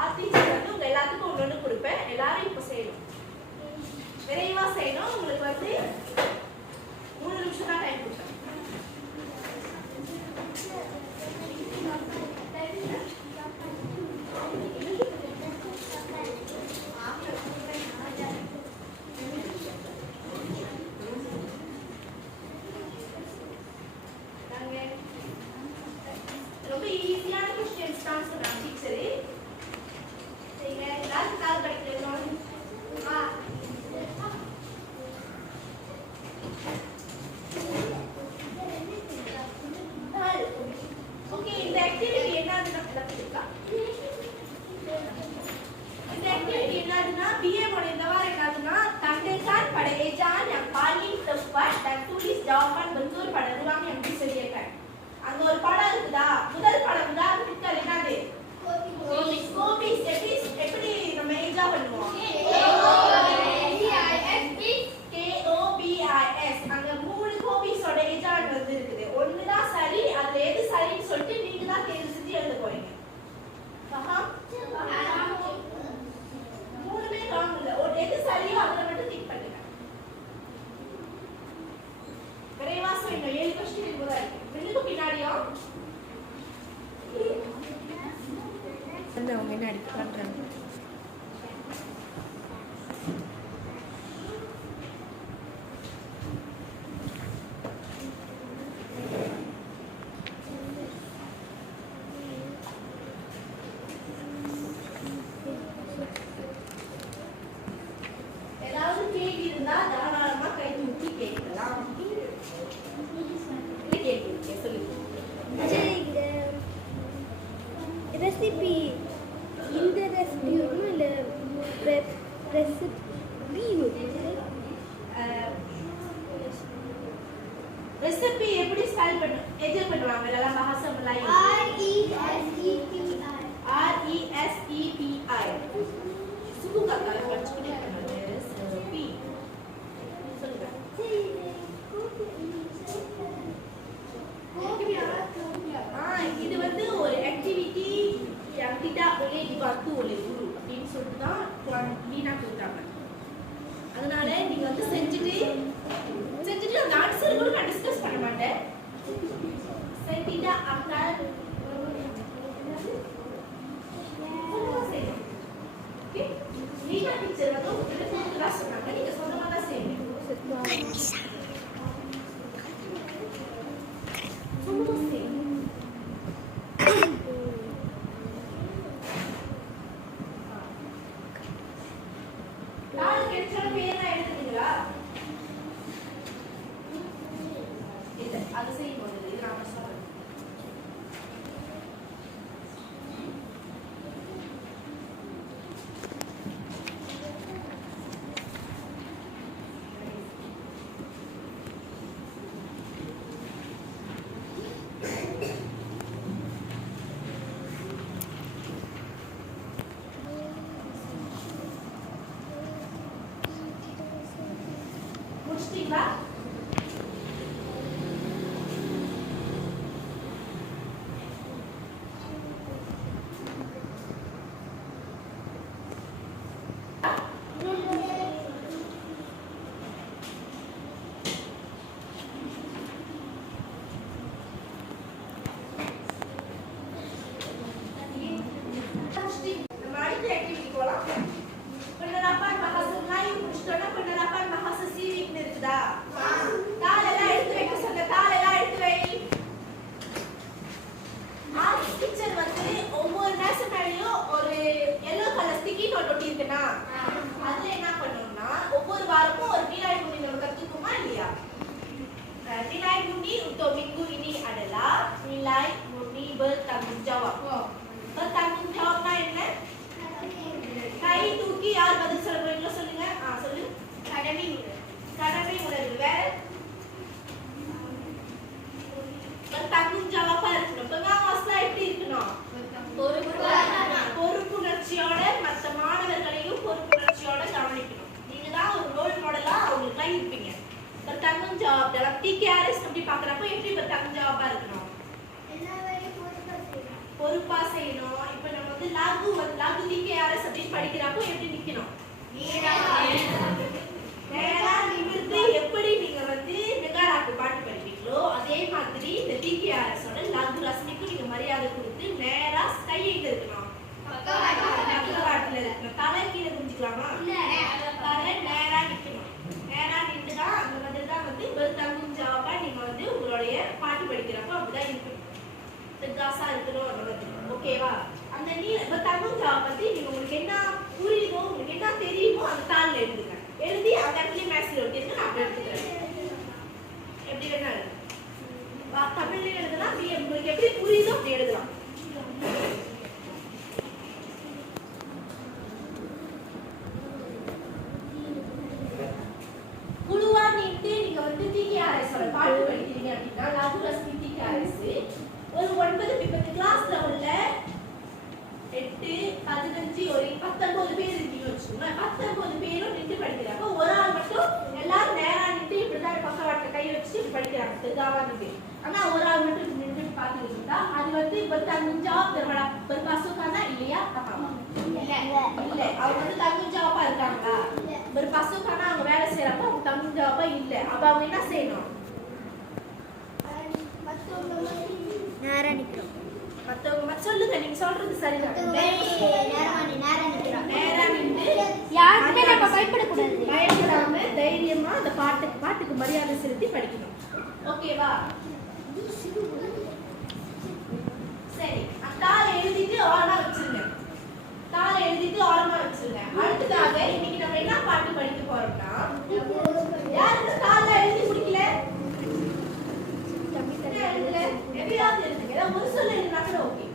Art teacher வந்து உங்க எல்லாத்துக்கும் ஒன்று கொடுப்பேன். எல்லாரும் இப்போ செய்யணும், விரைவா செய்யணும். உங்களுக்கு வந்து 3 நிமிஷம் தான் டைம் கொடுப்பேன். ரொம்ப ஈஸியான क्वेश्चंस தான் சொன்னாங்க டீச்சர். சரிங்க, எல்லாரும் கால் படிக்கணும். ஓகே, இந்த ஆக்டிவிட்டி என்னதுன்னா இந்த ஆக்டிவிட்டி என்னதுன்னா BA மோட இந்த வாரம் என்னதுன்னா தந்தைதான் படையேஜான் yang paling tepat dan tulis jawapan betul pada ruang yang disediakan. அங்க ஒரு படம் இருக்குதா? முதல் படம் உதாரணத்துக்கு அது என்னது? கோபிஸ். எப்படி நம்ம ஏஜா பண்ணுவோம்? KOBIS. அங்க 3 கோபிஸோட ஏஜான் வந்து இருக்குது. ஒன்னு தான் சரி, அதுல எது சரின்னு சொல்லிட்டு நீங்க தான் தேர்வு செஞ்சு எழுத போறீங்க. மூணுமே ராங் இல்ல. எது சரியோ அதுல மட்டும் டிக் பண்ணுங்க. விரைவா சொல்லுங்க. 7 क्वेश्चन இருக்குதா? மில்லுக்கு பின்னாடியா அவங்க என்ன அடிக்க பண்றாங்க? ஏதாவது கேள்வி இருந்தா தாராளமா கை தூக்கி கேட்கலாம். ரெசிபி இந்த ரெசிபி ஒன்றும் இல்லை, ரெசிபி எப்படி ஸ்பெல் பண்ணு எது பண்ணுவாங்க? இதெல்லாம் பாஹாசா மலாய். RESEPI. சுகுகா கலர் படிச்சுக்கிட்டே பண்ணுங்க. ரெசிபி சொல்லுங்க. இது வந்து ஒரு activity yang tidak boleh dibantu oleh guru அப்படின்னு சொல்லிட்டு தான் மீனா கொடுத்தாங்க. அதனால நீங்க வந்து செஞ்சுட்டு அந்த ஆன்சர் கூட நான் டிஸ்கஸ் பண்ண மாட்டேன். saya tidak akan okay, Meena teacher வந்து உங்களுக்கு கிளாஸ் சொன்னாங்க, நீங்க சொந்தமா தான் செய்யணும். அது செய்யும்போது இது நாம சொல்றோம். முடிச்சிட்டீங்களா? Penerapan bahasa Melayu முடிச்சிட்டோம்னா penerapan bahasa Sirik இருக்குதா? தாளெல்லாம் எடுத்து வைக்க சொன்ன தாளெல்லாம் எடுத்து வை. ஆர்ட் டீச்சர் வந்து ஒவ்வொரு நேஷன் மேலயும் ஒரு yellow கலர் ஸ்டிக்கி நோட் ஒட்டி இருக்குனா அதுல என்ன பண்ணனும்னா ஒவ்வொரு வாரமும் ஒரு nilai muni நம்ம கத்துக்குமா இல்லையா? nilai muni untuk minggu ini adalah nilai muni bertanggung jawab. bertanggung jawabனா என்ன? கை தூக்கி யார் பதில் சொல்ல போறீங்களோ சொல்லுங்க. சொல்லுங்க. கடமை உணர்வு. வேற தங்கும் ஜவாபா இருக்கணும். pengawasan எப்படி இருக்கணும்? பொறுப்புணர்ச்சியோட மற்ற மாணவர்களையும் பொறுப்புணர்ச்சியோட கவனிக்கணும். நீங்க தான் ஒரு ரோல் மாடலா அவங்களுக்குலாம் இருப்பீங்க. bertanggung jawab dalam TKRS அப்படி பார்க்கறப்ப எப்படி bertanggung jawabா இருக்கணும்? பொறுப்பா செய்யணும். இப்போ நம்ம வந்து லாகு TKRS அப்படின்னு படிக்கிறப்போ எப்படி நிக்கணும்? நேரா நிமிர்ந்து எப்படி நீங்க வந்து மெகாராக்கு பாட்டு படிப்பீங்களோ அதே மாதிரி இந்த TKRS ஓட லாகு ரசனைக்கும் நீங்க மரியாதை கொடுத்து நேரா கை எங்க இருக்கணும்? பக்கவாட்டுல இருக்கணும். தலை கீழே குஞ்சிக்கலாமா? தலை நேரா நிக்கணும். நேரா நின்றுதான் அந்த மாதிரி தான் வந்து தங்கும் ஜாபா நீங்க வந்து உங்களுடைய பாட்டு படிக்கிறப்போ அப்படிதான் இருக்கணும். காசா இருக்கணும் அந்த மாதிரி. ஓகேவா? அந்த நீ தங்கும் ஜாபா பத்தி நீங்க உங்களுக்கு என்ன புரியுதோ உங்களுக்கு என்ன தெரியுமோ அந்த தாள்ல எழுதுங்க. எழுதி அந்த இடத்துல மேக்ஸ்ல ஒட்டிருக்கு. நான் அப்படி எடுத்துக்கிறேன். எப்படி வேணா எழுதுங்க. தமிழ்ல எழுதலாம். உங்களுக்கு எப்படி புரியுதோ அப்படி எழுதலாம். குழுவா நின்று நீங்க வந்து TKRS ஓட பாட்டு படிக்கிறீங்க அப்படின்னா லாகு ரசனி TKRS ஒரு 9 இப்ப கிளாஸ் லெவல்ல 8 15 ஒரு 19 பேர் இருக்கீங்கன்னு வச்சுக்கோங்க. 19 பேரும் நின்று படிக்கிறப்ப ஒரு ஆள் மட்டும் எல்லாரும் நேரா நின்று இப்படிதான் பக்கவாட்டுல கை வச்சுட்டு இப்படி படிக்கிறாங்க. தெரியாம நின்று. ஆனா ஒரு ஆள் மட்டும் நின்று பாத்துக்கிட்டு இருந்தா அது வந்து தங்கும் ஜாப் தருவாடா ஒரு பசுக்கானா இல்லையா? இல்ல அவங்க வந்து தங்கும் ஜாப்பா இருக்காங்களா? ஒரு பசுக்கானா அவங்க வேலை செய்யறப்ப அவங்க தங்கும் ஜாப்பா இல்ல. அப்ப அவங்க என்ன செய்யணும்? நேரா நிக்கிறோம். மத்தவங்க சொல்லுங்க. நீங்க சொல்றது சரிதான். நேரா நின்று யாருமே நம்ம பயப்படக்கூடாது. பயப்படாம தைரியமா அந்த பாட்டுக்கு மரியாதை செலுத்தி படிக்கணும். ஓகேவா? சரி. தாளை எழுதிட்டு ஓரமா வச்சிருங்க. தாளை எழுதிட்டு ஓரமா வச்சிருங்க. அடுத்ததாக இன்னைக்கு நம்ம என்ன பாட்டு படிக்க போறோம்னா யாருக்கு தாளை எழுதி முடிக்கல? எப்படியாவது எழுதுங்க. ஏதாவது ஒரு சொல்ல எழுதினா கூட ஓகே.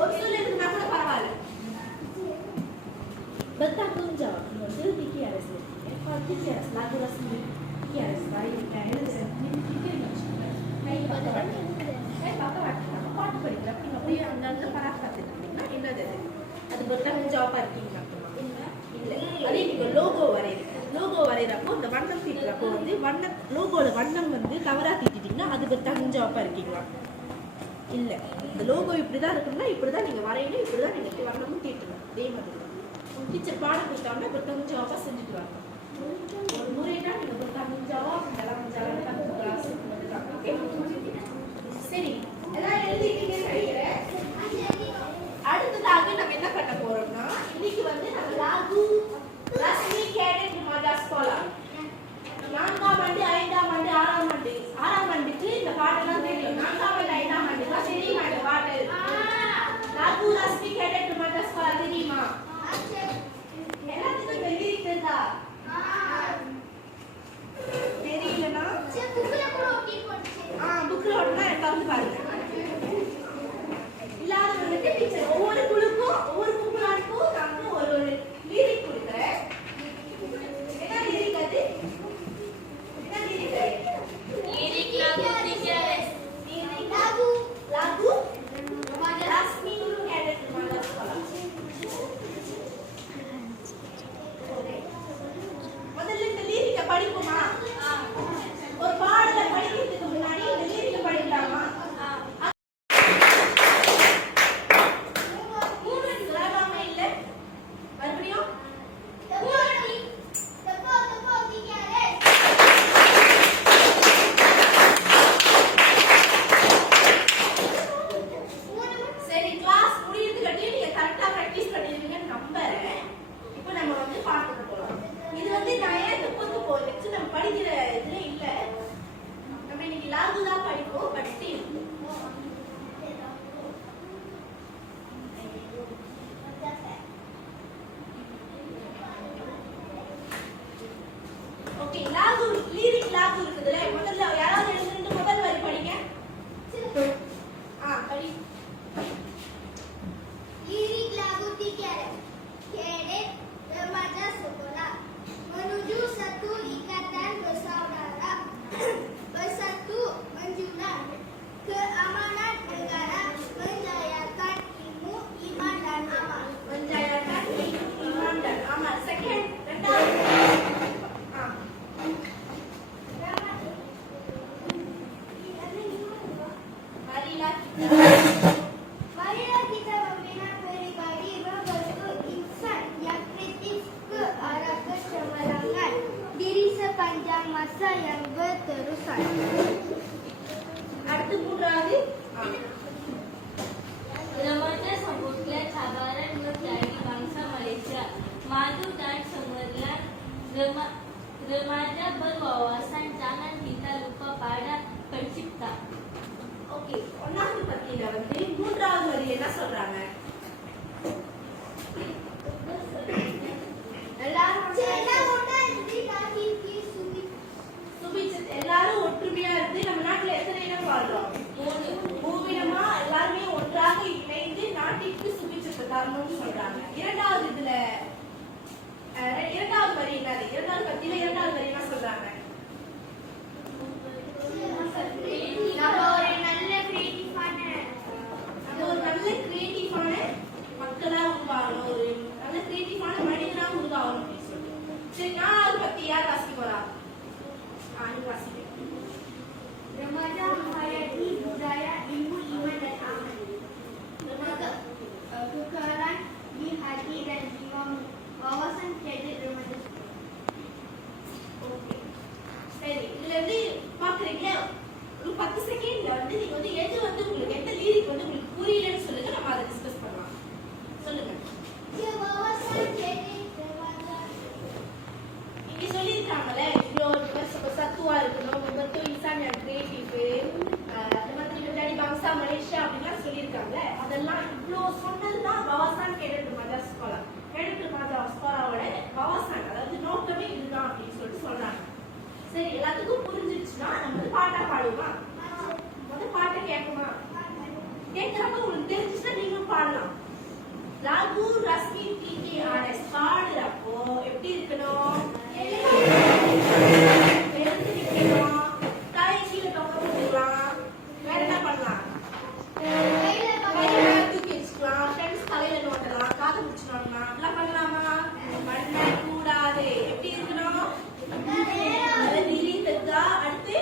ஒரு சொல்ல எழுதினா கூட பரவாயில்ல. தங்கும் ஜாப் வந்து TKRS TKRS லாகு ரசனி TKRS பாட்டு படிக்கிறப்ப நீங்க போய் அந்த பராக் பார்த்துட்டீங்கன்னா என்னது அது தங்கும் ஜாப்பா இருக்கீங்க இல்ல. அதே நீங்க லோகோ வரைகிறப்போ இந்த வண்ணம் தீட்டுறப்போ வந்து லோகோல வண்ணம் வந்து தவறா தீட்டிட்டீங்கன்னா அது தங்கும் ஜாப்பா இருக்கீங்களா? இல்ல. இந்த லோகோ இப்படிதான் இருக்குன்னா இப்படிதான் நீங்க வரையணும். இப்படிதான் நீங்க வண்ணமும் தீட்டணும். அதே மாதிரி டீச்சர் பாடம் கொடுத்தாங்கன்னா தங்கும் ஜாப்பா செஞ்சுட்டு வாங்க. ஒரு முறைனா நீங்க தங்கும் ஜாவா கிளாஸ். சரி எல்லாம் எழுதிட்டீங்கன்னு நினைக்கிறேன். அடுத்ததாக நம்ம என்ன பண்ண போறோம்னா இன்னைக்கு வந்து நம்ம லாகு ரசனி கேடட் மதர்ஸ் போலாம். 4ஆம் ஆண்டு 5ஆம் ஆண்டு 6ஆம் ஆண்டு 6ஆம் ஆண்டுக்கு இந்த பாட்டெல்லாம் தெரியும். 4ஆம் ஆண்டு 5ஆம் ஆண்டுக்கு தெரியுமா இந்த பாட்டு? லாகு ரசனி கேடட் மதர்ஸ் போலாம் தெரியுமா? எல்லாத்துக்கும் தெரியுதா? தெரியலனா புக்ல ஒட்டினா ரெண்டாவது பாருங்க. வரியில வந்து மூன்றாவது வரி என்ன சொல்றாங்க? எல்லாரும் ஒற்றுமையா இருந்து நம்ம நாட்டுல எத்தனை இனம் வாழ்றோம்? மூவினமா எல்லாருமே ஒன்றாக இணைந்து நாட்டிற்கு சுபிட்சத்தை தரணும்னு சொல்றாங்க. இரண்டாவது வரி என்னது? இரண்டாவது பத்தியில இரண்டாவது வரி என்ன சொல்றாங்க? நம்ம ஒரு நல்ல கிரியேட்டிவான மக்களா உருவாகணும், ஒரு நல்ல கிரியேட்டிவான மனிதனா உருவாகணும் அப்படின்னு சொல்லிட்டு. சரி, நாலாவது பத்தி யார் வாசிக்க போறா? நீங்க வாசிக்க. Remaja menghayati budaya, ilmu, iman dan amal. Remaja kekerasan di hati dan jiwamu. Wawasan kredit remaja. Okay, சரி. இதுல இருந்து பாக்குறீங்க, ஒரு 10 செகண்ட்ல வந்து நீங்க வந்து எது வந்து உங்களுக்கு எந்த லிரிக் வந்து உங்களுக்கு புரியலன்னு சொல்லுங்க, நம்ம அதை டிஸ்கஸ் பண்ணலாம். சொல்லுங்க. இங்க சொல்லியிருக்காங்கல்ல, இவ்வளோ சத்துவா இருக்கணும், விபத்து இன்சான் கிரியேட்டிவ், அந்த மாதிரி முன்னாடி பங்சா மலேசியா அப்படின்லாம் சொல்லியிருக்காங்க. அதெல்லாம் இவ்வளோ சொன்னதுதான் பவாசான் கேடட் மதர் ஸ்கோலா. கேடட் மதர் ஸ்கோலாவோட பவாசான், அதாவது நோக்கமே இதுதான் அப்படின்னு சொல்லிட்டு சொல்றாங்க. சரி, எல்லாத்துக்கும் புரிஞ்சிருச்சுன்னா நம்ம வந்து பாட்டா பாடுவோமா? முதல் பாட்டை கேட்குமா? கேட்கறப்ப உங்களுக்கு தெரிஞ்சுச்சுன்னா நீங்களும் பாடலாம். ராகு ரஸ்மி டிடி ஆர்எஸ் பாடுறப்போ எப்படி இருக்கணும்? எழுந்து நிற்கணும், தலை கீழே தொங்க போட்டுக்கலாம். வேற என்ன பண்ணலாம்? கையில தூக்கி வச்சுக்கலாம், ஃப்ரெண்ட்ஸ் தலையில நோட்டலாம், காது முடிச்சு நோட்டலாம். அதெல்லாம் பண்ணலாமா? பண்ணக்கூடாது. எப்படி இருக்கணும்? அடுத்து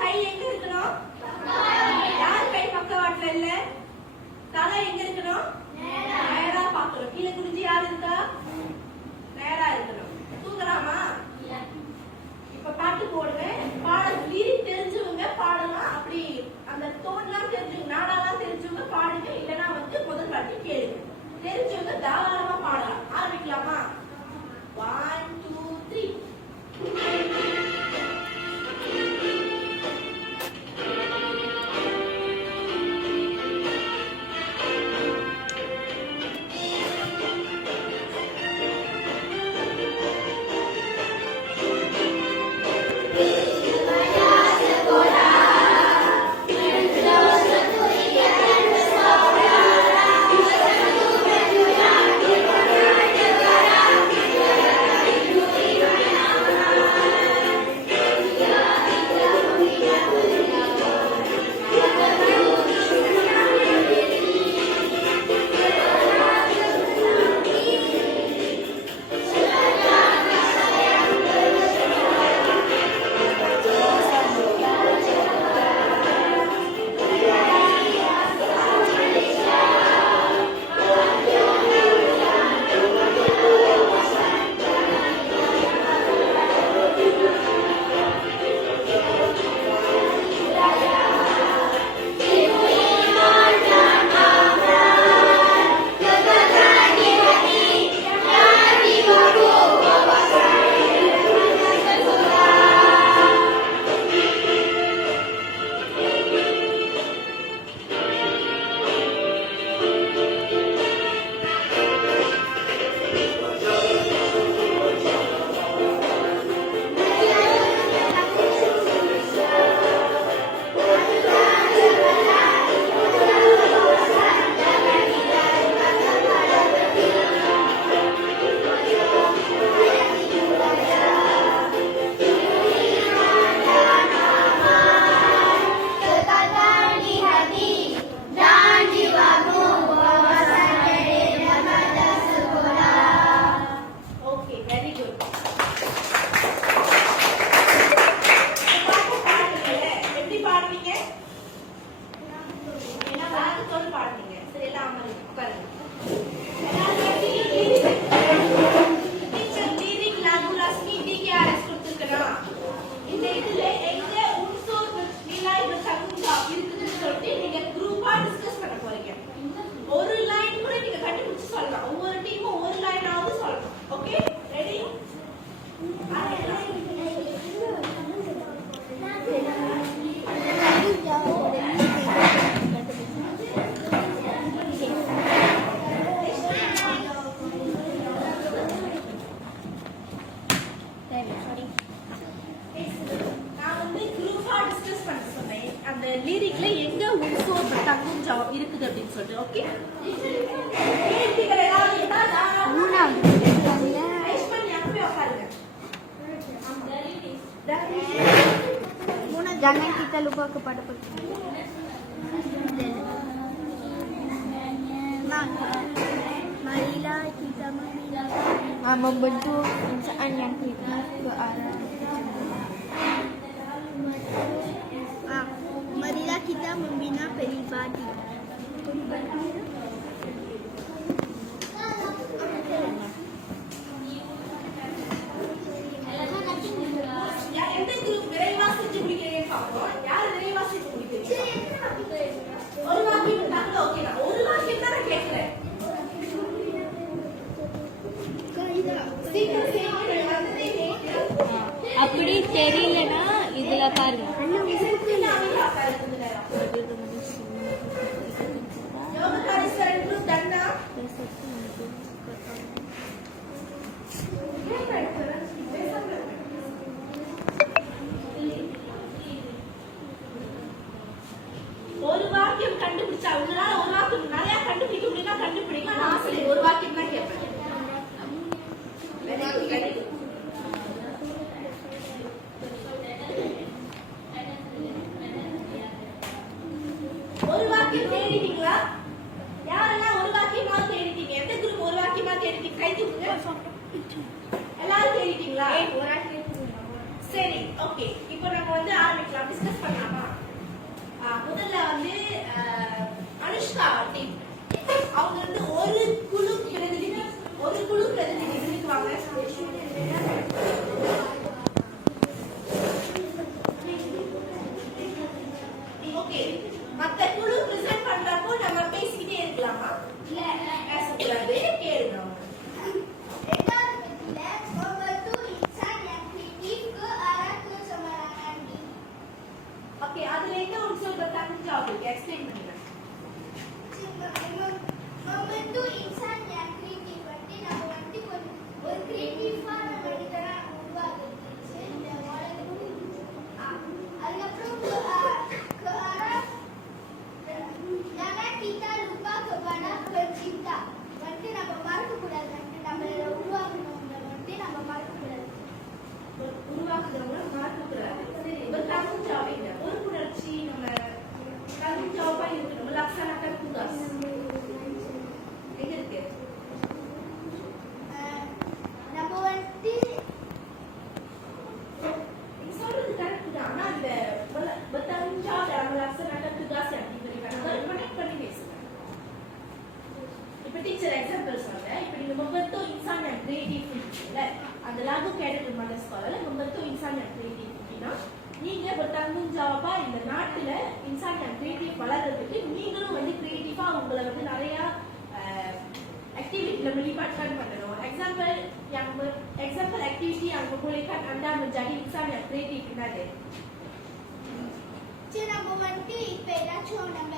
கை எங்க இருக்கணும்? யார் கை பக்கவாட்டுல இல்ல? தலை எங்க இருக்கணும்? நேரா பாக்கணும். கீழே குனிஞ்சு யாரு இருக்கா? நேரா இருக்கணும். தூங்கலாமா? இப்ப பாட்டு போடுவேன், லிரிக் தெரிஞ்சவங்க பாடலாம். அப்படி அந்த டோன்லாம் தெரிஞ்சவங்க, நாடாலாம் தெரிஞ்சவங்க பாடுங்க. இல்லைன்னா வந்து முதல் பாட்டு கேளுங்க. தெரிஞ்சவங்க தாராளமா பாடலாம். ஆரம்பிக்கலாமா? 1 2 3. அந்த லிரிக்ல எங்க உன்சோ தங்கும் ஜாப் இருக்குது அப்படின்னு சொல்லிட்டு. ஓகே, கேள்விகள் ஏதாவது இருந்தா ரைஸ் பண்ணி அனுப்பி உட்காருங்க. Jangan kita lupa kepada marilah kita membentuk insan yang kreatif ke arah marilah kita membina pribadi. எந்த குரூப் விரைவா செஞ்சு முடிக்கிறீங்கன்னு பார்ப்போம். யார் விரைவா செஞ்சு முடிக்கிறீங்க? ஒரு வாக்கியம் இருந்தாலும் ஓகே தான். ஒரு வாக்கியம் தான் நான் கேட்கிறேன். அப்படி தெரியலனா இதுல பாருங்க. ஒரு வாக்கியம் கண்டுபிடிச்சா உங்களால ஒரு வாக்கியம் நிறைய கண்டுபிடிக்க முடியும்னா கண்டுபிடிங்க. நான் ஆசிரியர் ஒரு வாக்கியம் தான் கேட்பேன். ஒரு வாக்கியம் தேடிட்டீங்களா? யாரெல்லாம் ஒரு வாக்கியமா தேடிட்டீங்க? எந்த குரூப் ஒரு வாக்கியமா தேடிட்டீங்க? கை தூக்குங்க. எல்லாரும் தேடிட்டீங்களா? சரி, ஓகே. இப்போ நம்ம வந்து ஆரம்பிக்கலாம். டிஸ்கஸ் பண்ணலாமா? முதல்ல வந்து அனுஷ்கா டீம் அவங்க வந்து ஒரு குழு பிரதிநிதி இதுக்கு வாங்க. ஓகே, மத்த குழு பிரசன்ட் பண்றப்போ நம்ம பேசிக்கிட்டே இருக்கலாமா? இல்ல பேசக்கூடாது, கேளுங்க. ஓகே, அதுல என்ன ஒரு சொல் தரணும் உங்களுக்கு எக்ஸ்பிளைன் பண்ணுங்க. Membentuk insan yang kreatif. Berarti நம்ம வந்து ஒரு கிரியேட்டிவா நம்ம மனிதனா உருவாக்குறது. இந்த அதுக்கப்புறம் ke arah jangan kita lupa kepada pencipta. Berarti நம்ம மறக்கக்கூடாது. நம்மள உருவாக்கணும்ன்ற வந்து நம்ம மறக்கக்கூடாது. உருவாக்குறவங்க மறக்கக்கூடாது. சரி, ஒரு தங்கும் ஜாபிங்க. ஒரு புணர்ச்சி நம்ம தங்கும் ஜாபா இருக்கணும். laksanakan tugas. எங்க இருக்கு? நம்ம வந்து நீங்க சொல்றது கரெக்ட் தான். ஆனா அந்த bertanggung jawab dalam melaksanakan tugas yang diberikan. அதை கனெக்ட் பண்ணி பேசுங்க. இப்ப டீச்சர் எக்ஸாம்பிள் சொல்றேன். இப்ப நீங்க membentuk insan yang kreatif இல்ல, அந்த lagu cadet remaja sekolah membentuk insan yang kreatif அப்படினா நீங்க bertanggung jawab இந்த நாட்டுல இன்சான் yang kreatif வளர்றதுக்கு நீங்களும் வந்து கிரியேட்டிவா உங்களை வந்து நிறைய aktiviti melibatkan பண்ணணும். example activity yang membolehkan anda menjadi insan yang kreatif என்னது? சரி, நம்ம வந்து இப்ப ஏதாச்சும் நம்ம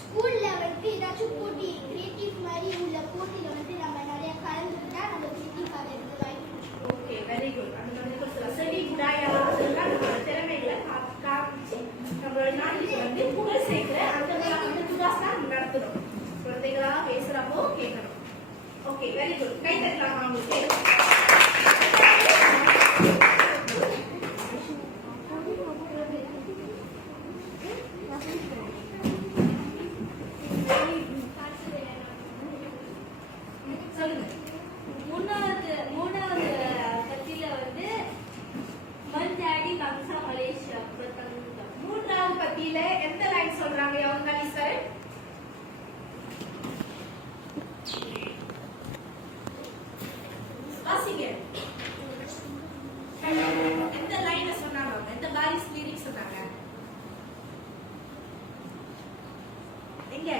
ஸ்கூல்ல வந்து ஏதாச்சும் போட்டி கிரியேட்டிவ் மாதிரி உள்ள போட்டியில வந்து நம்ம நிறைய கலந்துக்கிட்டா நம்ம கிரியேட்டிவ் ஆகிறது வாய்ப்பு. Okay, very good. அந்த மாதிரி சரி budaya அதெல்லாம் நம்ம திறமைகளை காமிச்சு நம்மளோட நாட்டுக்கு வந்து புகழ் சேர்க்கிற அந்த துகாஸ் தான் நடத்தணும். குழந்தைகளா பேசுறப்போ கேட்கணும். Okay, very good. கை தட்டலாமா உங்களுக்கு? சொல்லுங்க. மூணாவது பத்தியில வந்து மஞ்சாடி கம்சா மலேசியா. மூன்றாவது பத்தியில எந்த லைன் சொல்றாங்க யோகி சார்? வாசிங்க. எந்த லைன் சொன்னாங்க? எந்த பாரிஸ் லிரிக்ஸ் சொன்னாங்க? எங்க?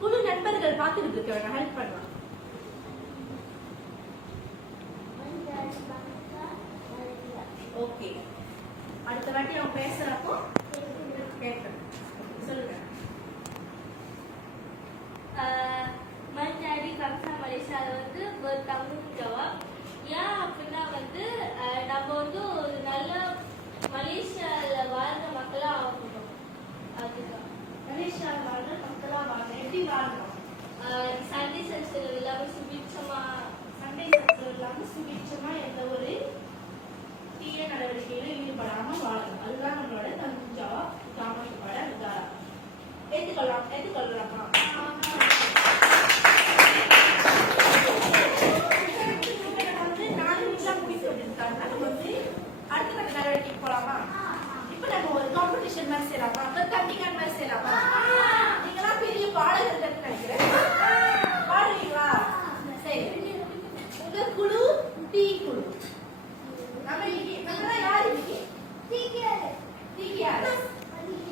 குழு நண்பர்கள் பார்த்துட்டு இருக்காங்க, ஹெல்ப் பண்ணலாம். ஓகே, அடுத்த வாட்டி அவங்க பேசுறப்போ கேட்கணும். சொல்லுங்க. மஞ்சாடி கம்சா மலேசியால வந்து bertanggung jawab. ஏன் அப்படின்னா வந்து நம்ம வந்து ஒரு நல்ல மலேசியால வாழ்ந்த மக்களா ஆகணும். அதுதான் மலேசியாவில் வாழ்ற மக்களா வாழணும். எப்படி வாழணும்? சண்டை சச்சரவு இல்லாம சுபிட்சமா, சண்டை சச்சரவு இல்லாம சுபிட்சமா எந்த ஒரு தீய நடவடிக்கையில ஈடுபடாம வாழணும். அதுதான் நம்மளோட தஞ்சாவா காமத்தோட உதாரணம். ஏத்துக்கொள்ளலாமா? அடுத்த கட்ட நடவடிக்கைக்கு போலாமா? இப்ப நம்ம ஒரு காம்படிஷன் மாதிரி செய்யலாமா? தட்டிக்கான் மாதிரி செய்யலாமா? நீங்களாம் பெரிய பாடகர்கள் நினைக்கிறேன். பாடுவீங்களா? சரி. உங்க குழு டீ குழு. நம்ம யாரு இன்னைக்கு? டிகேஆர்.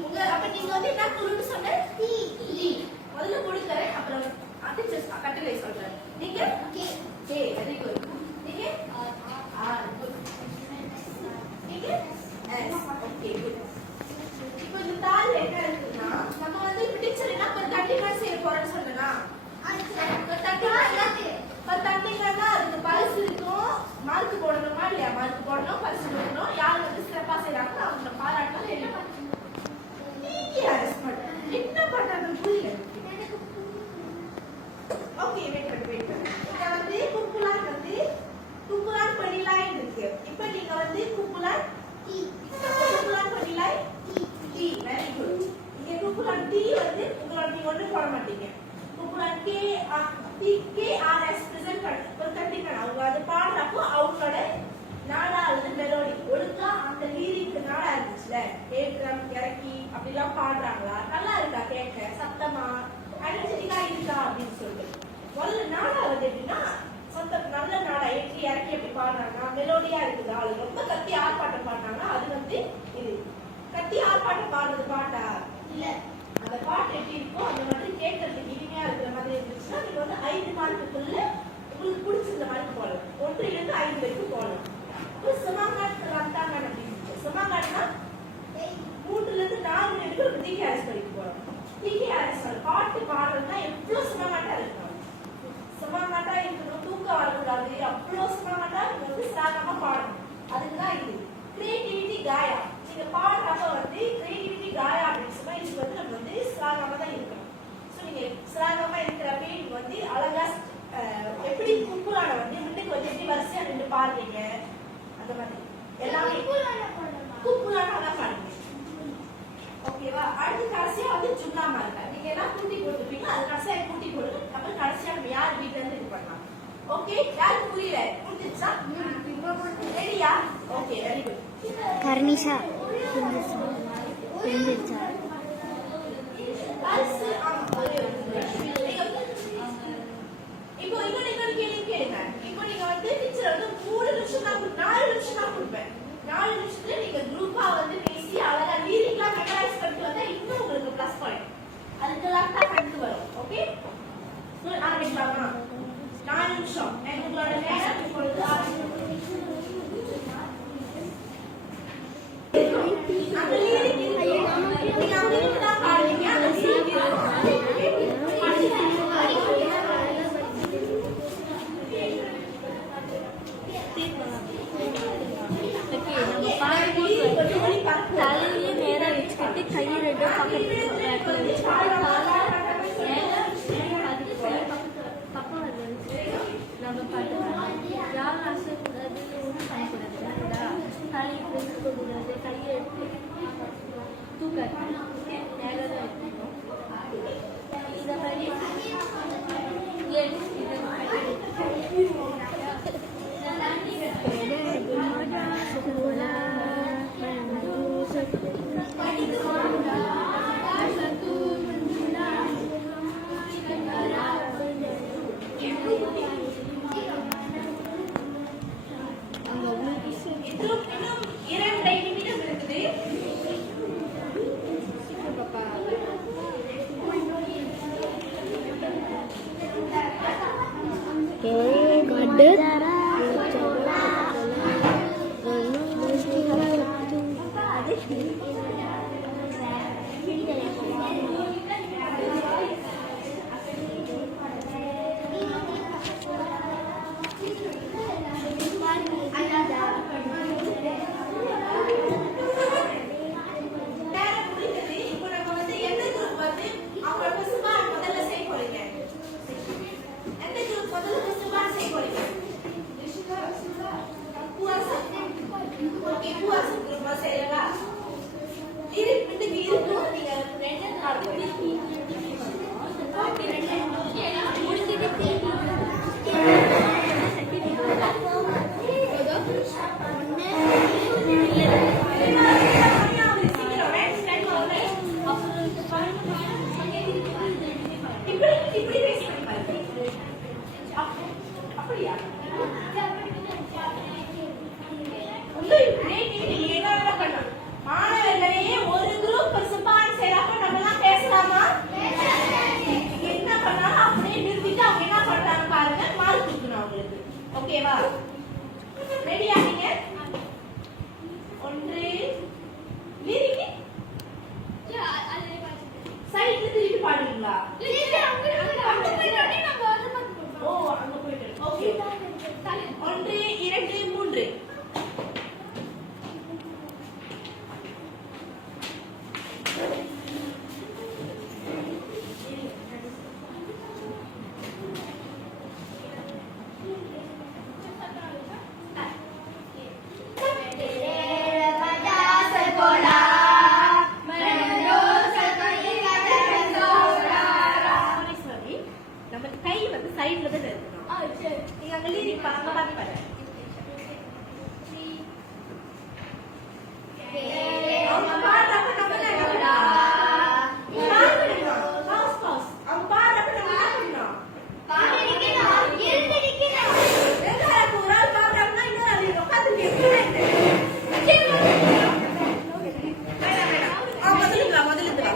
உங்க அப்ப நீங்க வந்து என்ன குழுன்னு சொன்ன? டீ. முதல்ல கொடுக்கறேன், அப்புறம் டீச்சர்ஸ் கட்டளை சொல்றேன். நீங்க கே. Very good. நீங்க ஆர். குட். நீங்க எஸ். Okay good. இப்போ இந்த தாள் என்ன இருக்குன்னா, நம்ம வந்து டீச்சர் என்ன ஒரு தட்டிக்கான் செய்ய போறோம்னு சொன்னா, தட்டிக்கான்னா அதுக்கு பரிசு இருக்கும். மார்க் போடணுமா இல்லையா? மார்க் போடணும், பரிசு கொடுக்கணும். யார் வந்து சிறப்பா செய்யறாங்களோ அவங்க பாராட்டணும். என்ன என்ன பண்றது புரியல. ஓகே வெயிட் பண்ணு. இங்க வந்து குப்புலான் பண்ணிலாய் இருக்கு. இப்போ நீங்க வந்து குப்புலான் பண்ணிலாய் டீ. Very good. இங்க குப்புலான் டீ வந்து உங்களோட நீங்க ஒண்ணு போட மாட்டீங்க. குப்புலான் KRS பிரசன்ட் பண்ண ஒரு கண்டிப்பாக அவங்க அது பாடுறப்போ அவங்களோட நாடா அல்லது மெலோடி ஒழுங்கா அந்த லீரிக்கு நாடா இருந்துச்சுல, ஏற்றம் இறக்கி அப்படிலாம் பாடுறாங்களா, நல்லா இருக்கா கேட்க, சத்தமா எனர்ஜெட்டிக்கா இருக்கா அப்படின்னு சொல்லிட்டு முதல்ல நாடா வந்து எப்படின்னா சொந்த நல்ல நாடா ஏற்றி இறக்கி எப்படி பாடுறாங்க, மெலோடியா இருக்குதா, அது ரொம்ப கத்தி ஆர்ப்பாட்டம் பாடுறாங்கன்னா அது வந்து இது கத்தி ஆர்ப்பாட்டம் பாடுறது பாட்டா இல்ல. அந்த பாட்டு எப்படி இருக்கோ அந்த மாதிரி கேட்கறதுக்கு இனிமையா இருக்கிற மாதிரி இருந்துச்சுன்னா நீங்க வந்து 5 மார்க்குக்குள்ள உங்களுக்கு பிடிச்சிருந்த மாதிரி போடலாம். 1 இருந்து 5 வரைக்கும் போடலாம். சுமாங்காட்டு ரத்தாங்கான் அப்படின்னு சுமாங்காட்டுனா 3 இருந்து 4 வரைக்கும் டிகேஆர்எஸ் படிக்க போறோம். டிகேஆர்எஸ் பாட்டு பாடுறதுனா எவ்வளவு சுமாங்காட்டா இருக்கணும், சுமாங்காட்டா இருக்கணும், தூக்கம் வரக்கூடாது, அவ்வளவு சுமாங்காட்டா நீங்க வந்து சாகமா பாடணும். அதுக்குதான் இது கிரியேட்டிவிட்டி காயா. நீங்க பாடுறப்ப வந்து கிரியேட்டிவிட்டி காயா அப்படின்னு சொன்னா இதுக்கு வந்து நம்ம வந்து சாகமா தான் இருக்கணும். ஸோ நீங்க சாகமா இருக்கிறப்ப நீங்க வந்து அழகா எப்படி குப்புலான வந்து முன்னுக்கு வந்து எப்படி வரிசையா நின்று பாடுறீங்க அந்த மாதிரி எல்லாமே குப்புலான தான் பாடுங்க. ஓகேவா? அடுத்து கடைசியா வந்து ஜும்லாமா இருக்கா. நீங்க எல்லாம் கூட்டி போட்டுப்பீங்க, அது கடைசியா கூட்டி போடுங்க. அப்புறம் கடைசியா நம்ம யார் வீட்டுல இருந்து இது பண்ணலாம். ஓகே, யாருக்கு புரியல? புரிஞ்சிருச்சா? ரெடியா? Okay very good. கர்னிஷா இப்போ இன்னொரு கேள்வி கேளுங்க. இப்போ நீங்க வந்து டீச்சர் வந்து 3 நிமிஷம் தான் 4 நிமிஷம் தான் கொடுப்பேன். 4 நிமிஷத்துல நீங்க குரூப்பா வந்து பேசி அழகா லீரிக்கா மெமரைஸ் பண்ணிட்டு வந்தா இன்னும் உங்களுக்கு பிளஸ் பாயிண்ட். அதுக்கு லாட்டா கண்டு வரும். ஓகே, ஆரம்பிக்கலாமா? 4 நிமிஷம் உங்களோட நேரம் இப்பொழுது ஆரம்பிக்கும். அந்த லீரிக் நீங்க அப்படியே தான் பாடுவீங்க. அந்த லீரிக் தலையிலே நேரம் வச்சுக்கிட்டு கையை ரெண்டும் பக்கத்துல பக்கம் நம்ம பாட்டு யாரும் அசைக்கூடாது, ஒன்றும் பண்ணக்கூடாது. தலையை கொடுக்கூடாது, கையை எடுத்து தூக்காது, நேரம் வைக்கணும். இதை பண்ணி அப்படியா? உங்களுக்கு creativity என்ன வேணா பண்ணலாம். மாணவர்களே ஒரு குரூப் சிம்பான் செய்யறப்ப நம்ம எல்லாம் பேசலாமா? என்ன பண்ணாலும் அப்படியே நிறுத்திட்டு அவங்க என்ன பண்றாங்க பாருங்க, மார்க் கொடுக்கணும் அவங்களுக்கு. ஓகேவா? ரெடியா நீங்க? ஒன்று லிரிக் சைடுல திருப்பி பாடுவீங்களா? ஓ அங்க போயிட்டு. ஓகே. 1 2 3 நம்ம கை வந்து சைடுல தான் இருக்கணும். நீங்க அங்க லிரிக் பாருங்க பாருங்க. அவங்க பாடுறப்ப நம்ம என்ன பண்ணணும்? பாஸ். அவங்க பாடுறப்ப நம்ம என்ன பண்ணணும்? எங்க ஒரு ஆள் பாடுறாங்கன்னா இன்னொரு ஆள் உட்கார்ந்து கேட்கணும். முதல்ல இருந்து வா.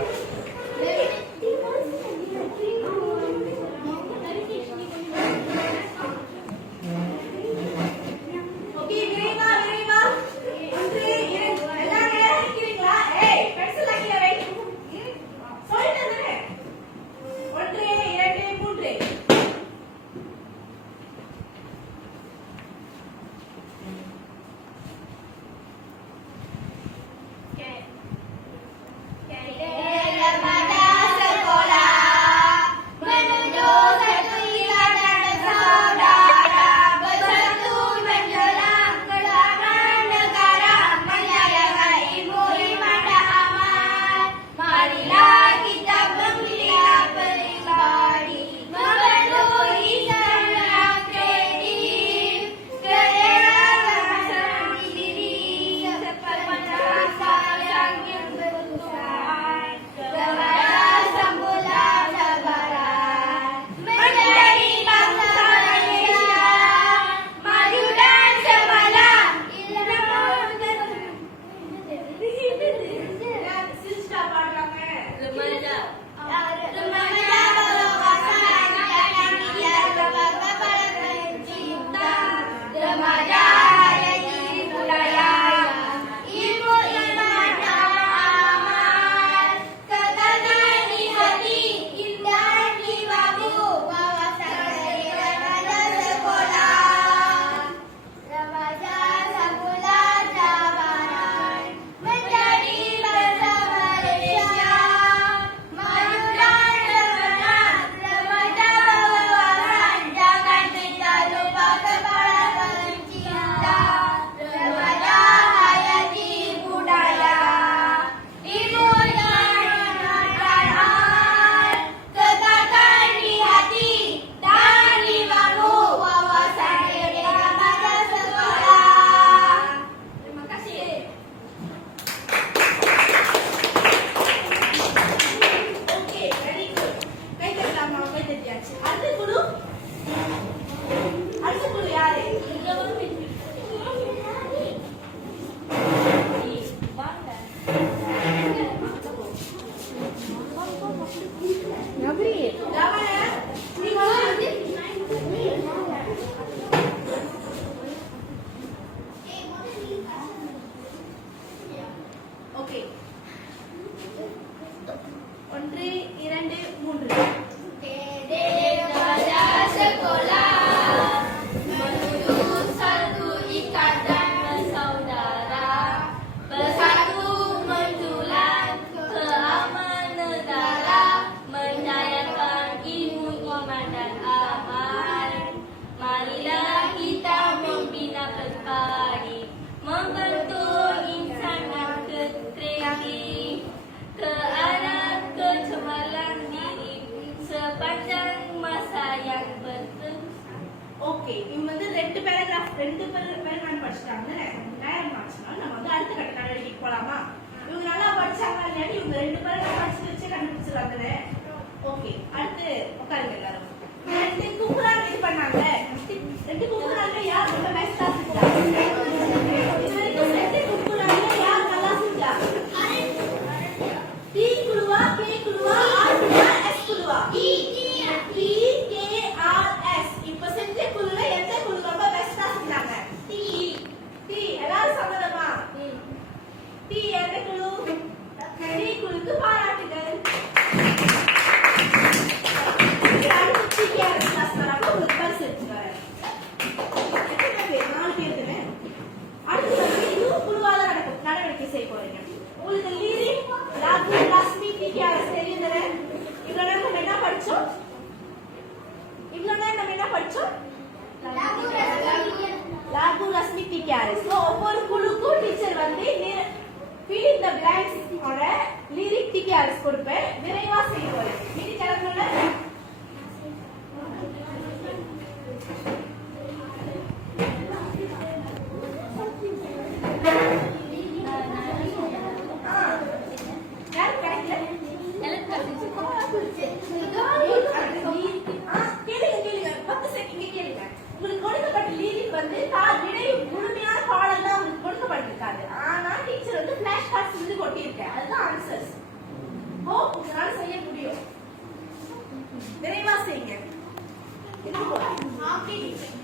ஓகே இவங்க வந்து ரெண்டு பேராகிராஃப் படிச்சிட்டாங்க. நேரம் ஆச்சுனா நம்ம வந்து அடுத்த கட்ட நடவடிக்கைக்கு போலாமா? இவங்க நல்லா படிச்சாங்க இல்லையா? இவங்க ரெண்டு பேராகிராஃப் படிச்சு வச்சு கண்டுபிடிச்சிருவாங்க. ஓகே அடுத்து உட்காருங்க எல்லாரும். ரெண்டு குக்குரா இது பண்ணாங்க. ரெண்டு இந்த blanks ஓட lyric TKRS கொடுப்பேன். விரைவா செய்ய போறேன். மீதி கிளம்புங்க. யார் கிடைக்கல? கேளுங்க 10 செகண்ட் கேளுங்க. உங்களுக்கு கொடுக்கப்பட்ட லிரிக் வந்து விடை முழுமையான பாடல் தான் உங்களுக்கு கொடுக்கப்பட்டிருக்காது. ஆனா டீச்சர் வந்து ஃபிளாஷ் கார்ட்ஸ் வந்து கொட்டியிருக்கேன். அதுதான் ஆன்சர்ஸ். ஹோப் உங்களால செய்ய முடியும். விரைவா செய்யுங்க. என்ன போலாம்? ஆக்கே டீச்சர்.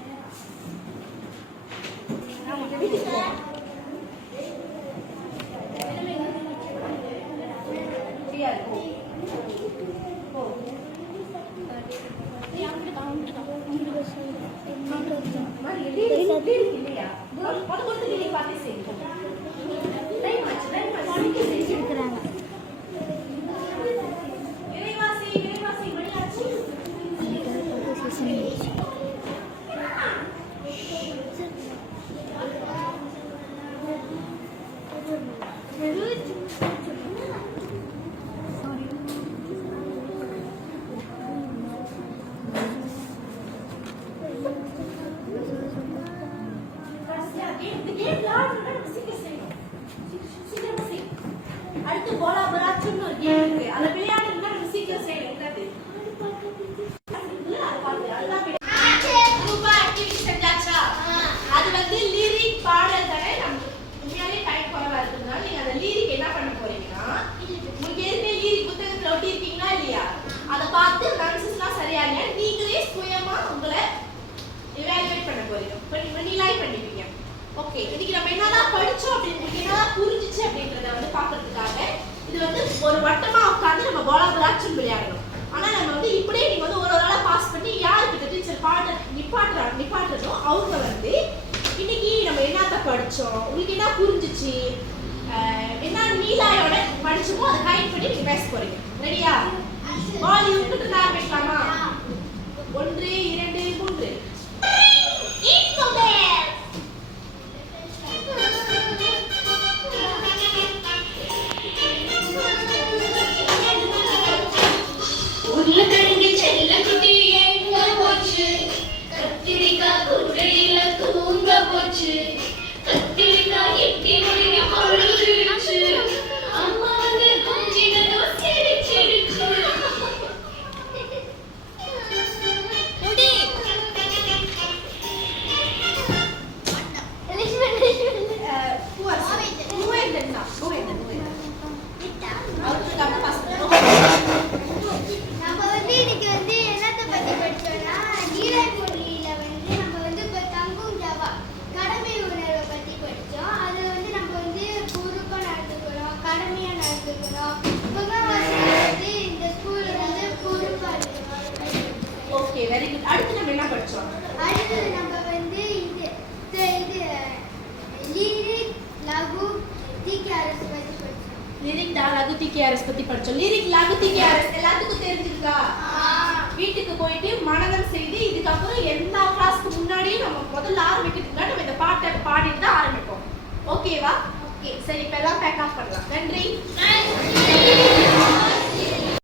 அடுத்து போலா பராச்சுன்னு ஒரு கேம் இருக்கு. அத விளையாடுனா நம்ம சீக்கிரம் செய்யணும். என்னது? அது வந்து லிரிக் பாடல் தானே. நம்ம உண்மையாலே டைம் குறைவா இருக்கிறதுனால நீங்க அந்த லிரிக் என்ன பண்ண போறீங்கன்னா, உங்களுக்கு ஏற்கனவே லிரிக் புத்தகத்துல ஒட்டி இருக்கீங்களா இல்லையா, அதை பார்த்து ஆன்சர்ஸ்லாம் சரியா இல்லையா நீங்களே சுயமா உங்களை எவாலுவேட் பண்ண போறீங்க. நீங்களாய் பண்ணிப்பீங்க. ஓகே, இன்னைக்கு நம்ம என்னதான் படிச்சோம் அப்படின்னு உங்களுக்கு என்னதான் புரிஞ்சிச்சு அப்படின்றத வந்து பாக்குறதுக்காக இது வந்து ஒரு வட்டமா உட்காந்து நம்ம போலா பராச்சுன்னு விளையாடணும். ஆனா நம்ம வந்து இப்படியே நீங்க வந்து ஒரு ஆளா பாஸ் பண்ணி யாருக்கு டீச்சர் பாட நிப்பாட்டுறதோ அவங்க வந்து இன்னைக்கு நம்ம என்னத்த படிச்சோம், உங்களுக்கு என்ன புரிஞ்சிச்சு, என்ன நீலாயோட படிச்சோமோ அதை கைட் பண்ணி நீங்க பேச போறீங்க. ரெடியா? பால் விட்டுட்டு நான் பேசலாமா? 1 2 3 வெரி குட். அடுத்து நம்ம என்ன படிச்சோம்? அடுத்து நம்ம வந்து லிரிக் லகு டிகேஆர்எஸ் பத்தி படிச்சோம். லிரிக் லகு டிகேஆர்எஸ் பத்தி படிச்சோம். லிரிக் லகு டிகேஆர்எஸ் எல்லாத்துக்கும் தெரிஞ்சிருக்கா? வீட்டுக்கு போயிட்டு மனனம் செய்து இதுக்கப்புறம் எல்லா கிளாஸ்க்கு முன்னாடியே நம்ம முதல்ல ஆரம்பிக்கிறதுக்கு முன்னாடி நம்ம இந்த பாட்டை பாடிட்டு தான் ஆரம்பிப்போம். ஓகேவா? ஓகே, சரி, இப்ப எல்லாம் பேக் ஆஃப் பண்ணலாம். நன்றி.